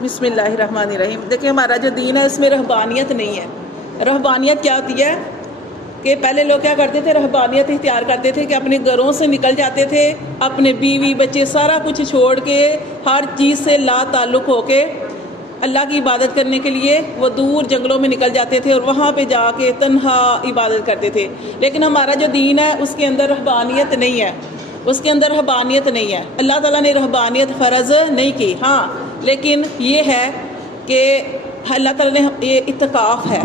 بسم اللہ الرحمن الرحیم۔ دیکھیں ہمارا جو دین ہے اس میں رہبانیت نہیں ہے۔ رہبانیت کیا ہوتی ہے کہ پہلے لوگ کیا کرتے تھے، رہبانیت اختیار کرتے تھے کہ اپنے گھروں سے نکل جاتے تھے، اپنے بیوی بچے سارا کچھ چھوڑ کے ہر چیز سے لا تعلق ہو کے اللہ کی عبادت کرنے کے لیے وہ دور جنگلوں میں نکل جاتے تھے اور وہاں پہ جا کے تنہا عبادت کرتے تھے۔ لیکن ہمارا جو دین ہے اس کے اندر رہبانیت نہیں ہے، اس کے اندر رہبانیت نہیں ہے۔ اللہ تعالیٰ نے رہبانیت فرض نہیں کی، ہاں لیکن یہ ہے کہ اللہ تعالیٰ نے یہ اعتکاف ہے۔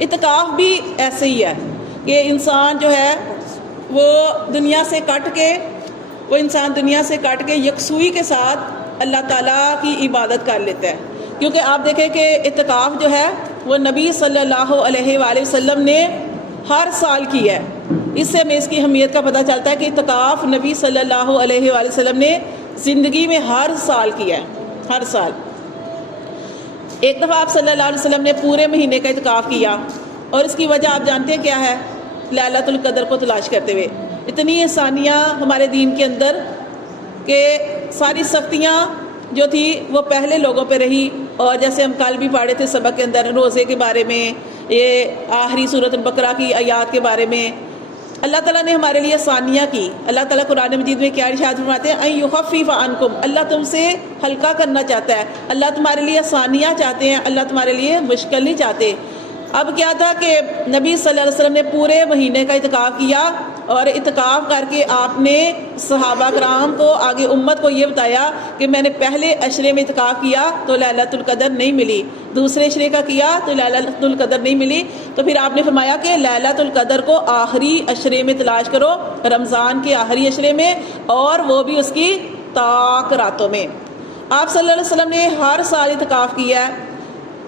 اعتکاف بھی ایسے ہی ہے کہ انسان جو ہے وہ دنیا سے کٹ کے یکسوئی کے ساتھ اللہ تعالیٰ کی عبادت کر لیتا ہے۔ کیونکہ آپ دیکھیں کہ اعتکاف جو ہے وہ نبی صلی اللہ علیہ وآلہ وسلم نے ہر سال کی ہے۔ اس سے ہمیں اس کی اہمیت کا پتہ چلتا ہے کہ اعتکاف نبی صلی اللہ علیہ وآلہ وسلم نے زندگی میں ہر سال کیا ہے، ہر سال۔ ایک دفعہ آپ صلی اللہ علیہ وسلم نے پورے مہینے کا اعتکاف کیا، اور اس کی وجہ آپ جانتے ہیں کیا ہے؟ لیلۃ القدر کو تلاش کرتے ہوئے۔ اتنی آسانیاں ہمارے دین کے اندر کہ ساری سختیاں جو تھی وہ پہلے لوگوں پہ رہی، اور جیسے ہم کل بھی پڑھے تھے سبق کے اندر روزے کے بارے میں، یہ آخری سورۃ البقرہ کی آیات کے بارے میں اللہ تعالیٰ نے ہمارے لیے آسانیاں کی۔ اللہ تعالیٰ قرآن مجید میں کیا ارشاد فرماتے ہیں؟ ان یخفف عنکم، اللہ تم سے ہلکا کرنا چاہتا ہے، اللہ تمہارے لیے آسانیاں چاہتے ہیں، اللہ تمہارے لیے مشکل نہیں چاہتے۔ اب کیا تھا کہ نبی صلی اللہ علیہ وسلم نے پورے مہینے کا اعتکاف کیا، اور اعتکاف کر کے آپ نے صحابہ کرام کو آگے امت کو یہ بتایا کہ میں نے پہلے عشرے میں اعتکاف کیا تو لیلۃ القدر نہیں ملی، دوسرے عشرے کا کیا تو لیلۃ القدر نہیں ملی، تو پھر آپ نے فرمایا کہ لیلۃ القدر کو آخری عشرے میں تلاش کرو، رمضان کے آخری عشرے میں، اور وہ بھی اس کی طاق راتوں میں۔ آپ صلی اللہ علیہ وسلم نے ہر سال اعتکاف کیا ہے۔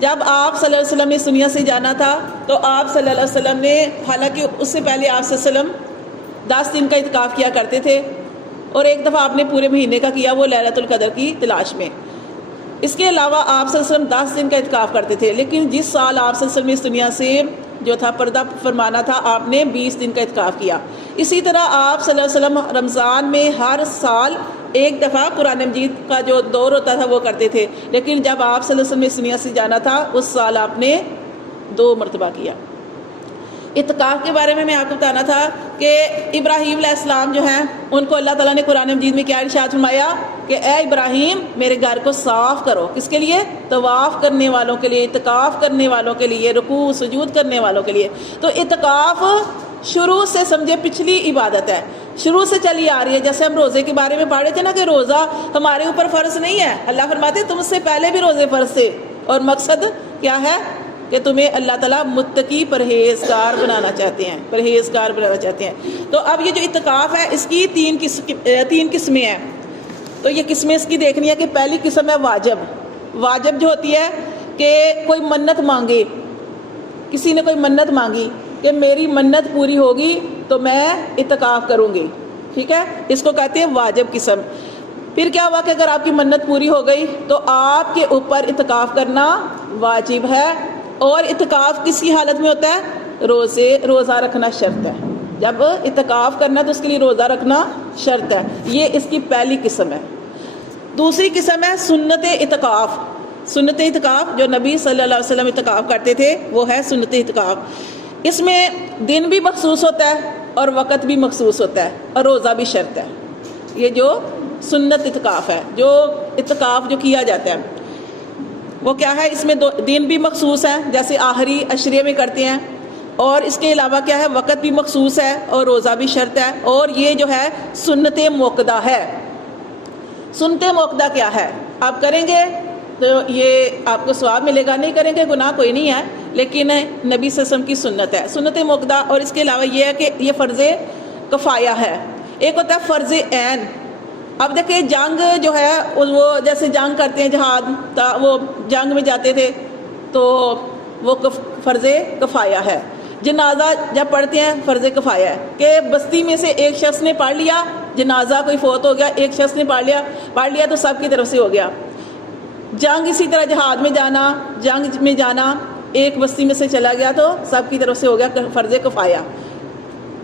جب آپ صلی اللہ علیہ وسلم نے دنیا سے جانا تھا تو آپ صلی اللہ علیہ وسلم نے، حالانکہ اس سے پہلے آپ صلی اللہ علیہ وسلم 10 دن کا اعتکاف کیا کرتے تھے، اور ایک دفعہ آپ نے پورے مہینے کا کیا، وہ لیلۃ القدر کی تلاش میں۔ اس کے علاوہ آپ صلی اللہ علیہ وسلم 10 دن کا اعتکاف کرتے تھے، لیکن جس سال آپ صلی اللہ علیہ وسلم نے اس دنیا سے جو تھا پردہ فرمانا تھا، آپ نے 20 دن کا اعتکاف کیا۔ اسی طرح آپ صلی اللہ علیہ وسلم رمضان میں ہر سال ایک دفعہ قرآن مجید کا جو دور ہوتا تھا وہ کرتے تھے، لیکن جب آپ صلی اللہ علیہ وسلم نے اس دنیا سے جانا تھا اس سال آپ نے 2 مرتبہ کیا۔ اعتکاف کے بارے میں آپ کو بتانا تھا کہ ابراہیم علیہ السلام جو ہیں ان کو اللہ تعالیٰ نے قرآن مجید میں کیا ارشاد فرمایا کہ اے ابراہیم میرے گھر کو صاف کرو، کس کے لیے؟ طواف کرنے والوں کے لیے، اعتکاف کرنے والوں کے لیے، رکوع سجود کرنے والوں کے لیے۔ تو اعتکاف شروع سے سمجھے پچھلی عبادت ہے، شروع سے چلی آ رہی ہے۔ جیسے ہم روزے کے بارے میں پڑھ رہے تھے نا کہ روزہ ہمارے اوپر فرض نہیں ہے، اللہ فرماتے تم سے پہلے بھی روزے فرض تھے، اور مقصد کیا ہے کہ تمہیں اللہ تعالیٰ متقی پرہیزگار بنانا چاہتے ہیں، پرہیزگار بنانا چاہتے ہیں۔ تو اب یہ جو اعتکاف ہے اس کی 3 قسمیں ہیں۔ تو یہ قسمیں اس کی دیکھنی ہے کہ پہلی قسم ہے واجب۔ واجب جو ہوتی ہے کہ کوئی منت مانگے، کسی نے کوئی منت مانگی کہ میری منت پوری ہوگی تو میں اعتکاف کروں گی، ٹھیک ہے، اس کو کہتے ہیں واجب قسم۔ پھر کیا ہوا کہ اگر آپ کی منت پوری ہو گئی تو آپ کے اوپر اعتکاف کرنا واجب ہے، اور اعتکاف کس کی حالت میں ہوتا ہے؟ روزہ رکھنا شرط ہے۔ جب اعتکاف کرنا تو اس کے لیے روزہ رکھنا شرط ہے۔ یہ اس کی پہلی قسم ہے۔ دوسری قسم ہے سنت اعتکاف۔ سنت اعتکاف جو نبی صلی اللہ علیہ وسلم اعتکاف کرتے تھے وہ ہے سنت اعتکاف۔ اس میں دن بھی مخصوص ہوتا ہے اور وقت بھی مخصوص ہوتا ہے، اور روزہ بھی شرط ہے۔ یہ جو سنت اعتکاف ہے، جو اعتکاف جو کیا جاتا ہے وہ کیا ہے؟ اس میں دن بھی مخصوص ہے جیسے آخری عشرے میں کرتے ہیں، اور اس کے علاوہ کیا ہے؟ وقت بھی مخصوص ہے اور روزہ بھی شرط ہے، اور یہ جو ہے سنت موقدہ ہے۔ سنت موقدہ کیا ہے؟ آپ کریں گے تو یہ آپ کو ثواب ملے گا، نہیں کریں گے گناہ کوئی نہیں ہے، لیکن نبی صلی اللہ علیہ وسلم کی سنت ہے سنت موقدہ۔ اور اس کے علاوہ یہ ہے کہ یہ فرض کفایہ ہے۔ ایک ہوتا ہے فرض عین۔ اب دیکھیں جنگ جو ہے وہ جیسے جنگ کرتے ہیں، جہاد، وہ جنگ میں جاتے تھے تو وہ فرض کفایہ ہے۔ جنازہ جب پڑھتے ہیں فرض کفایہ ہے کہ بستی میں سے ایک شخص نے پڑھ لیا، جنازہ کوئی فوت ہو گیا، ایک شخص نے پڑھ لیا تو سب کی طرف سے ہو گیا۔ جنگ اسی طرح جہاد میں جانا، جنگ میں جانا ایک بستی میں سے چلا گیا تو سب کی طرف سے ہو گیا فرض کفایہ۔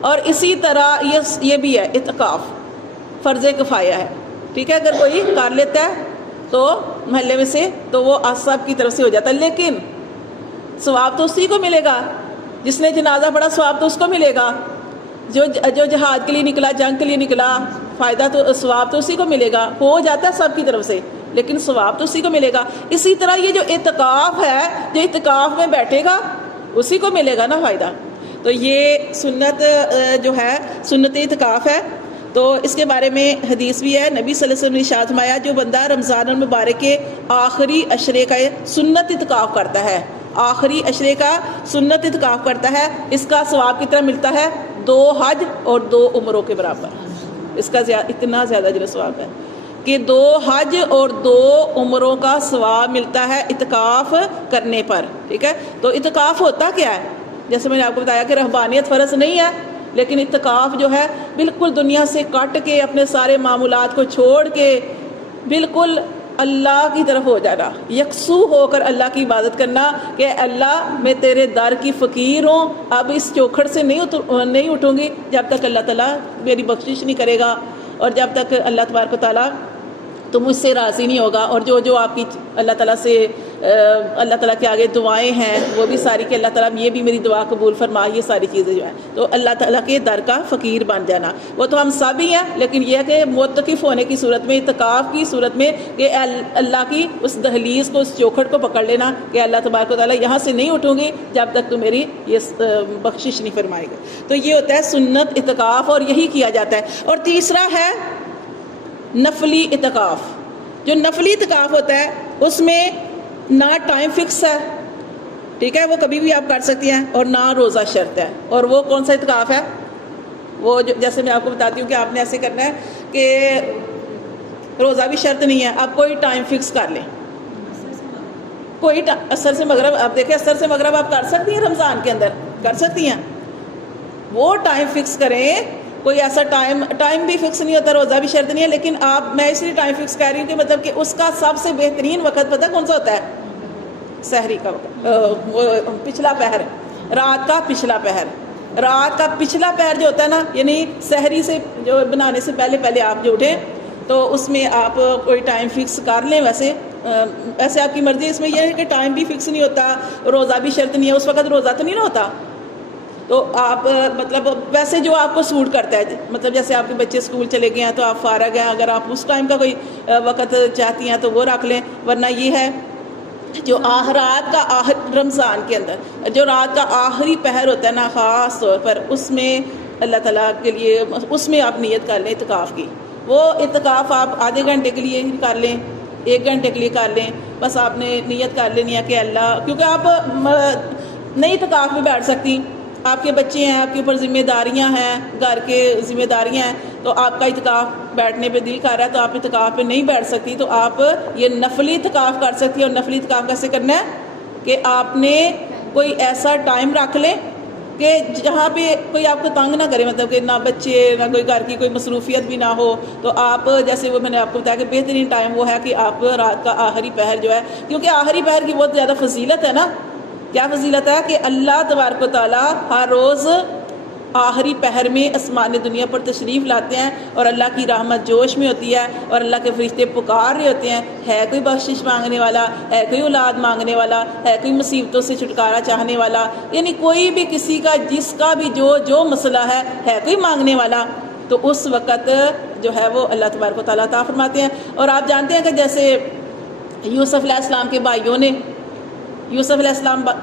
اور اسی طرح یہ بھی ہے اعتکاف فرض کفایہ ہے، ٹھیک ہے، اگر کوئی کر لیتا ہے تو محلے میں سے تو وہ سب کی طرف سے ہو جاتا ہے، لیکن ثواب تو اسی کو ملے گا جس نے جنازہ پڑھا، ثواب تو اس کو ملے گا، جو جہاد کے لیے نکلا، جنگ کے لیے نکلا، فائدہ تو ثواب تو اسی کو ملے گا، ہو جاتا ہے سب کی طرف سے لیکن ثواب تو اسی کو ملے گا۔ اسی طرح یہ جو اعتکاف ہے، جو اعتکاف میں بیٹھے گا اسی کو ملے گا نا فائدہ۔ تو یہ سنت جو ہے سنت اعتکاف ہے، تو اس کے بارے میں حدیث بھی ہے، نبی صلی اللہ علیہ وسلم نے ارشاد فرمایا جو بندہ رمضان المبارک کے آخری عشرے کا سنت اعتکاف کرتا ہے، آخری عشرے کا سنت اعتکاف کرتا ہے، اس کا ثواب کتنا ملتا ہے؟ 2 حج اور 2 عمروں کے برابر، اس کا اتنا زیادہ جو ثواب ہے کہ 2 حج اور 2 عمروں کا ثواب ملتا ہے اعتکاف کرنے پر، ٹھیک ہے۔ تو اعتکاف ہوتا کیا ہے؟ جیسے میں نے آپ کو بتایا کہ رہبانیت فرض نہیں ہے، لیکن اعتکاف جو ہے بالکل دنیا سے کٹ کے، اپنے سارے معمولات کو چھوڑ کے بالکل اللہ کی طرف ہو جانا، یکسو ہو کر اللہ کی عبادت کرنا کہ اللہ میں تیرے در کی فقیر ہوں، اب اس چوکھٹ سے نہیں اٹھوں گی جب تک اللہ تعالیٰ میری بخشش نہیں کرے گا، اور جب تک اللہ تبارک و تعالیٰ تو مجھ سے راضی نہیں ہوگا، اور جو آپ کی اللہ تعالیٰ سے اللہ تعالیٰ کے آگے دعائیں ہیں وہ بھی ساری کہ اللہ تعالیٰ یہ بھی میری دعا قبول فرما، یہ ساری چیزیں جو ہیں تو اللہ تعالیٰ کے در کا فقیر بن جانا، وہ تو ہم سب ہی ہیں، لیکن یہ ہے کہ معتکف ہونے کی صورت میں، اعتکاف کی صورت میں کہ اللہ کی اس دہلیز کو، اس چوکھٹ کو پکڑ لینا کہ اللہ تبارک و تعالیٰ یہاں سے نہیں اٹھوں گی جب تک تو میری یہ بخشش نہیں فرمائے گا۔ تو یہ ہوتا ہے سنت اعتکاف، اور یہی کیا جاتا ہے۔ اور تیسرا ہے نفلی اعتکاف۔ جو نفلی اعتکاف ہوتا ہے اس میں نہ ٹائم فکس ہے، ٹھیک ہے، وہ کبھی بھی آپ کر سکتی ہیں، اور نہ روزہ شرط ہے۔ اور وہ کون سا اعتکاف ہے؟ وہ جیسے میں آپ کو بتاتی ہوں کہ آپ نے ایسے کرنا ہے کہ روزہ بھی شرط نہیں ہے، آپ کوئی ٹائم فکس کر لیں، کوئی اثر سے مغرب، آپ دیکھیں اثر سے مغرب آپ کر سکتی ہیں، رمضان کے اندر کر سکتی ہیں، وہ ٹائم فکس کریں، کوئی ایسا ٹائم بھی فکس نہیں ہوتا، روزہ بھی شرط نہیں ہے، لیکن میں اس لیے ٹائم فکس کر رہی ہوں کہ مطلب کہ اس کا سب سے بہترین وقت پتہ کون سا ہوتا ہے؟ سحری کا وقت، پچھلا پہر، رات کا پچھلا پہر، رات کا پچھلا پہر جو ہوتا ہے نا، یعنی سحری سے جو بنانے سے پہلے آپ جو اٹھیں تو اس میں آپ کوئی ٹائم فکس کر لیں، ویسے آپ کی مرضی، اس میں یہ ہے کہ ٹائم بھی فکس نہیں ہوتا، روزہ بھی شرط نہیں ہے، اس وقت روزہ تو نہیں نہ ہوتا، تو آپ مطلب ویسے جو آپ کو سوٹ کرتا ہے، مطلب جیسے آپ کے بچے اسکول چلے گئے ہیں تو آپ فارغ ہیں، اگر آپ اس ٹائم کا کوئی وقت چاہتی ہیں تو وہ رکھ لیں، ورنہ یہ ہے جو رات کا رمضان کے اندر جو رات کا آخری پہر ہوتا ہے نا، خاص طور پر اس میں اللہ تعالیٰ کے لیے اس میں آپ نیت کر لیں اعتکاف کی، وہ اعتکاف آپ آدھے گھنٹے کے لیے کر لیں، 1 گھنٹے کے لیے کر لیں، بس آپ نے نیت کر لینی ہے کہ اللہ، کیونکہ آپ نہیں اعتکاف میں بیٹھ سکتی، آپ کے بچے ہیں، آپ کے اوپر ذمہ داریاں ہیں، گھر کے ذمہ داریاں ہیں، تو آپ کا اعتکاف بیٹھنے پہ دل کر رہا ہے تو آپ اعتکاف پہ نہیں بیٹھ سکتی، تو آپ یہ نفلی اعتکاف کر سکتی ہیں۔ اور نفلی اعتکاف کیسے کرنا ہے کہ آپ نے کوئی ایسا ٹائم رکھ لیں کہ جہاں پہ کوئی آپ کو تنگ نہ کرے، مطلب کہ نہ بچے نہ کوئی گھر کی کوئی مصروفیت بھی نہ ہو، تو آپ جیسے وہ میں نے آپ کو بتایا کہ بہترین ٹائم وہ ہے کہ آپ رات کا آخری پہر جو ہے، کیونکہ آخری پہر کی بہت زیادہ فضیلت ہے نا، کیا فضیلت ہے کہ اللہ تبارک و تعالیٰ ہر روز آخری پہر میں آسمان دنیا پر تشریف لاتے ہیں، اور اللہ کی رحمت جوش میں ہوتی ہے، اور اللہ کے فرشتے پکار رہے ہوتے ہیں، ہے کوئی بخشش مانگنے والا، ہے کوئی اولاد مانگنے والا، ہے کوئی مصیبتوں سے چھٹکارا چاہنے والا، یعنی کوئی بھی کسی کا جس کا بھی جو مسئلہ ہے کوئی مانگنے والا، تو اس وقت جو ہے وہ اللہ تبارک و تعالیٰ عطا فرماتے ہیں۔ اور آپ جانتے ہیں کہ جیسے یوسف علیہ السلام کے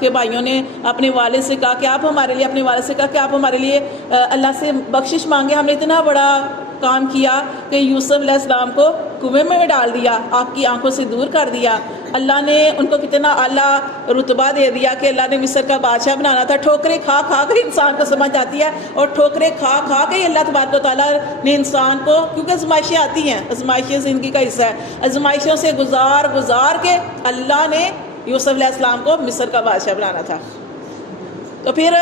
بھائیوں نے اپنے والد سے کہا کہ آپ ہمارے لیے، اپنے والد سے کہا کہ آپ ہمارے لیے اللہ سے بخشش مانگے، ہم نے اتنا بڑا کام کیا کہ یوسف علیہ السلام کو کنویں میں ڈال دیا، آپ کی آنکھوں سے دور کر دیا، اللہ نے ان کو کتنا اعلیٰ رتبہ دے دیا کہ اللہ نے مصر کا بادشاہ بنانا تھا، ٹھوکریں کھا کر انسان کو سمجھ آتی ہے، اور ٹھوکریں کھا کے اللہ تبارک و تعالیٰ نے انسان کو، کیونکہ آزمائشیں آتی ہیں، آزمائشیں زندگی کا حصہ ہے، آزمائشوں سے گزار کے اللہ نے یوسف علیہ السلام کو مصر کا بادشاہ بنانا تھا۔ تو پھر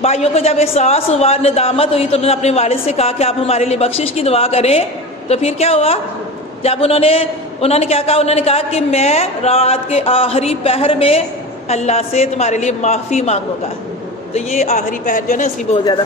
بھائیوں کو جب احساس ہوا، ندامت ہوئی، تو انہوں نے اپنے والد سے کہا کہ آپ ہمارے لیے بخشش کی دعا کریں۔ تو پھر کیا ہوا؟ جب انہوں نے کیا کہا؟ انہوں نے کہا کہ میں رات کے آخری پہر میں اللہ سے تمہارے لیے معافی مانگوں گا۔ تو یہ آخری پہر جو ہے نا اس کی بہت زیادہ